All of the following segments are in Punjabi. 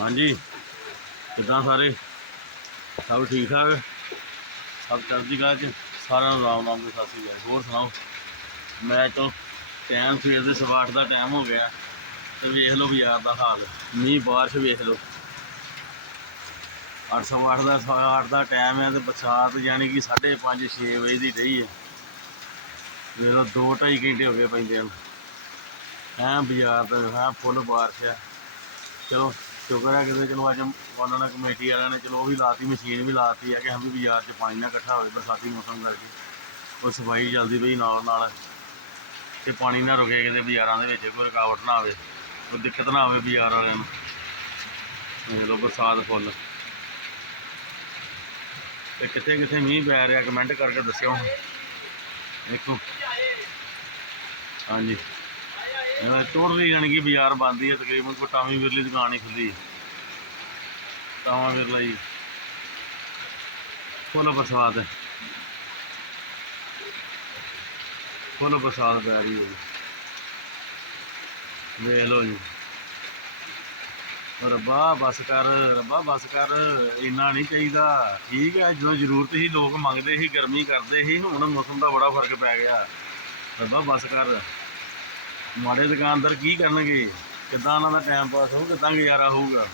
ਹਾਂਜੀ। ਕਿੱਦਾਂ ਸਾਰੇ? ਸਭ ਠੀਕ ਠਾਕ? ਸਭ ਚੜ੍ਹਦੀ ਕਲਾ ਚ? ਸਾਰਿਆਂ ਨੂੰ ਰਾਮ ਰਾਮ ਦੇ ਸਤਿ ਸ਼੍ਰੀ ਅਕਾਲ। ਹੋਰ ਸੁਣਾਓ? ਮੈਂ ਤੋਂ ਟਾਈਮ ਸਵੇਰ ਦੇ ਸਵਾ ਅੱਠ ਦਾ ਟਾਈਮ ਹੋ ਗਿਆ। ਤੇ ਵੇਖ ਲਓ ਬਾਜ਼ਾਰ ਦਾ ਹਾਲ। ਮੀਂਹ, ਬਾਰਿਸ਼ ਵੇਖ ਲਓ। ਅੱਠ ਸਵਾ ਅੱਠ ਦਾ, ਸਵਾ ਦਾ ਟਾਈਮ ਹੈ ਤੇ ਬਰਸਾਤ ਯਾਨੀ ਕਿ 5:30 6 ਵਜੇ ਦੀ ਰਹੀ ਹੈ। ਜਦੋਂ 2 2.5 ਘੰਟੇ ਹੋ ਗਏ ਪੈਂਦੇ ਹਨ ਐਂ ਬਾਜ਼ਾਰ ਦਾ ਹੈ, ਫੁੱਲ ਬਾਰਿਸ਼ ਹੈ। ਚਲੋ। ਸ਼ੁਕਰ ਹੈ ਕਿਤੇ ਚਲੋ ਅੱਜ ਉਹਨਾਂ ਕਮੇਟੀ ਵਾਲਿਆਂ ਨੇ ਚਲੋ ਉਹ ਵੀ ਲਾਤੀ, ਮਸ਼ੀਨ ਵੀ ਲਾਤੀ ਹੈ ਕਿ ਹਮ ਵੀ ਬਾਜ਼ਾਰ 'ਚ ਪਾਣੀ ਨਾ ਇਕੱਠਾ ਹੋਵੇ ਬਰਸਾਤੀ ਮੌਸਮ ਕਰਕੇ। ਉਹ ਸਫ਼ਾਈ ਚੱਲਦੀ ਪਈ ਨਾਲ ਨਾਲ ਤੇ ਪਾਣੀ ਨਾ ਰੁਕੇ ਕਿਤੇ ਬਾਜ਼ਾਰਾਂ ਦੇ ਵਿੱਚ, ਕੋਈ ਰੁਕਾਵਟ ਨਾ ਆਵੇ, ਕੋਈ ਦਿੱਕਤ ਨਾ ਆਵੇ ਬਾਜ਼ਾਰ ਵਾਲਿਆਂ ਨੂੰ। ਦੇਖ ਲਓ ਬਰਸਾਤ ਫੁੱਲ। ਤੇ ਕਿੱਥੇ ਕਿੱਥੇ ਮੀਂਹ ਪੈ ਰਿਹਾ, ਕਮੈਂਟ ਕਰਕੇ ਦੱਸਿਓ। ਦੇਖੋ। ਹਾਂਜੀ। ਟੋਟਲੀ ਜਾਣੀ ਕਿ ਬਾਜ਼ਾਰ ਬੰਦ ਹੀ ਹੈ ਤਕਰੀਬਨ ਕੋਈ ਟਾਮੀ ਵਿਰਲੀ ਦੁਕਾਨ ਹੀ ਖੁੱਲੀ ਟਾਮਾ ਵਿਰਲਾ ਜੀ ਫੁੱਲ ਬਰਸਾਤ ਹੈ। ਫੁੱਲ ਬਰਸਾਤ ਪੈ ਰਹੀ ਹੈ। ਵੇਖ ਲਓ ਜੀ। ਰੱਬਾ ਬਸ ਕਰ, ਰੱਬਾ ਬਸ ਕਰ, ਇੰਨਾ ਨਹੀਂ ਚਾਹੀਦਾ। ਠੀਕ ਹੈ ਜਦੋਂ ਜ਼ਰੂਰਤ ਸੀ ਲੋਕ ਮੰਗਦੇ ਸੀ, ਗਰਮੀ ਕਰਦੇ ਸੀ, ਹੁਣ ਮੌਸਮ ਦਾ ਬੜਾ ਫ਼ਰਕ ਪੈ ਗਿਆ। ਰੱਬਾ ਬਸ ਕਰ। ਮਾੜੇ ਦੁਕਾਨਦਾਰ ਕੀ ਕਰਨਗੇ? ਕਿੱਦਾਂ ਉਹਨਾਂ ਦਾ ਟਾਈਮ ਪਾਸ ਹੋਊ, ਕਿੱਦਾਂ ਗੁਜ਼ਾਰਾ ਹੋਊਗਾ?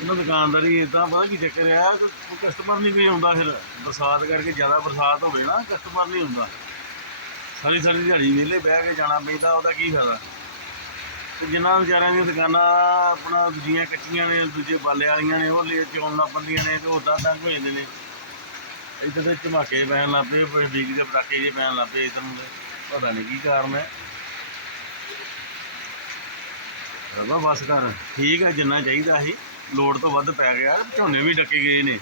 ਉਹਨਾਂ ਦੁਕਾਨਦਾਰੀ ਇਦਾਂ ਪਤਾ ਕੀ ਚੱਕਰ ਆ ਕਸਟਮਰ ਨਹੀਂ ਕੋਈ ਆਉਂਦਾ ਫਿਰ। ਬਰਸਾਤ ਕਰਕੇ ਜ਼ਿਆਦਾ ਬਰਸਾਤ ਹੋਵੇ ਨਾ ਕਸਟਮਰ ਨਹੀਂ ਹੁੰਦਾ। ਸਾਰੀ ਸਾਰੀ ਦਿਹਾੜੀ ਵਿਹਲੇ ਬਹਿ ਕੇ ਜਾਣਾ ਪੈਂਦਾ, ਉਹਦਾ ਕੀ ਫਾਇਦਾ? ਤੇ ਜਿਨ੍ਹਾਂ ਵਿਚਾਰਿਆਂ ਦੀਆਂ ਦੁਕਾਨਾਂ ਆਪਣਾ ਦੂਜੀਆਂ ਕੱਚੀਆਂ ਨੇ, ਦੂਜੇ ਬਾਲੇ ਵਾਲੀਆਂ ਨੇ, ਉਹ ਲੇਟ ਚੌਣ ਲੱਗ ਪੈਂਦੀਆਂ ਨੇ ਤੇ ਉਦਾਂ ਤੰਗ ਹੋ ਜਾਂਦੇ ਨੇ। ਇੱਧਰ ਤੇ ਝਮਾਕੇ ਪੈਣ ਲੱਗ ਪਏ, ਕੋਈ ਬਿਜਲੀ ਦੇ ਪਟਾਕੇ ਜਿਹੇ ਪੈਣ ਲੱਗ ਪਏ ਇੱਧਰ ਨੂੰ। ਪਤਾ ਨਹੀਂ ਕੀ ਕਾਰਨ ਹੈ। ਰੱਬਾ ਬਸ ਕਰ, ਠੀਕ ਹੈ, ਜਿੰਨਾ ਚਾਹੀਦਾ ਸੀ। ਲੋੜ ਤੋਂ ਵੱਧ ਪੈ ਗਿਆ, ਝੋਨੇ ਵੀ ਡੱਕੇ ਗਏ ਨੇ।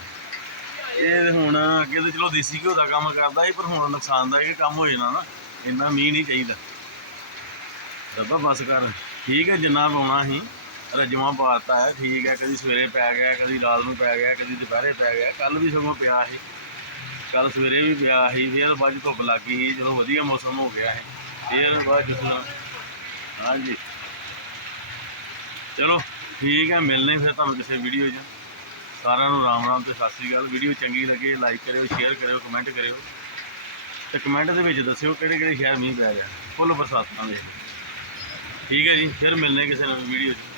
ਇਹ ਹੁਣ ਅੱਗੇ ਤੇ ਚਲੋ ਦੇਸੀ ਘਿਓ ਦਾ ਕੰਮ ਕਰਦਾ ਸੀ, ਪਰ ਹੁਣ ਨੁਕਸਾਨਦਾਇਕ ਕੰਮ ਹੋ ਜਾਣਾ ਨਾ, ਇੰਨਾ ਮੀਂਹ ਨਹੀਂ ਚਾਹੀਦਾ। ਰੱਬਾ ਬਸ ਕਰ, ਠੀਕ ਹੈ, ਜਿੰਨਾ ਪਾਉਣਾ ਸੀ, ਰਜਮਾ ਪਾਤਾ ਹੈ, ਠੀਕ ਹੈ, ਕਦੀ ਸਵੇਰੇ ਪੈ ਗਿਆ, ਕਦੀ ਰਾਤ ਨੂੰ ਪੈ ਗਿਆ, ਕਦੀ ਦੁਪਹਿਰੇ ਪੈ ਗਿਆ ਕੱਲ ਵੀ ਸਗੋਂ ਪਿਆ ਸੀ। ਕੱਲ ਸਵੇਰੇ ਵੀ ਪਿਆ ਸੀ, ਫਿਰ ਬਾਅਦ 'ਚ ਧੁੱਪ ਲੱਗ ਗਈ ਸੀ, ਚਲੋ ਵਧੀਆ ਮੌਸਮ ਹੋ ਗਿਆ ਸੀ, ਫਿਰ ਬਾਅਦ ਜਿਸ ਤਰ੍ਹਾਂ ਹਾਂਜੀ। ਚਲੋ ਠੀਕ ਹੈ ਮਿਲਨੇ ਫਿਰ ਤੁਹਾਨੂੰ ਕਿਸੇ ਵੀਡੀਓ 'ਚ। ਸਾਰਿਆਂ ਨੂੰ ਰਾਮ ਰਾਮ ਤੇ ਸਤਿ ਸ੍ਰੀ ਅਕਾਲ। ਵੀਡੀਓ ਚੰਗੀ ਲੱਗੇ ਲਾਈਕ ਕਰਿਓ ਸ਼ੇਅਰ ਕਰਿਓ ਕਮੈਂਟ ਕਰਿਓ। ਤੇ ਕਮੈਂਟ ਦੇ ਵਿੱਚ ਦੱਸਿਓ ਕਿਹੜੇ ਕਿਹੜੇ ਸ਼ਹਿਰ ਮੀਂਹ ਪੈ ਰਿਹਾ। ਫੁੱਲ ਬਰਸਾਤਾਂ ਦੇ। ਠੀਕ ਹੈ ਜੀ, ਫਿਰ ਮਿਲਨੇ ਕਿਸੇ ਵੀਡੀਓ 'ਚ।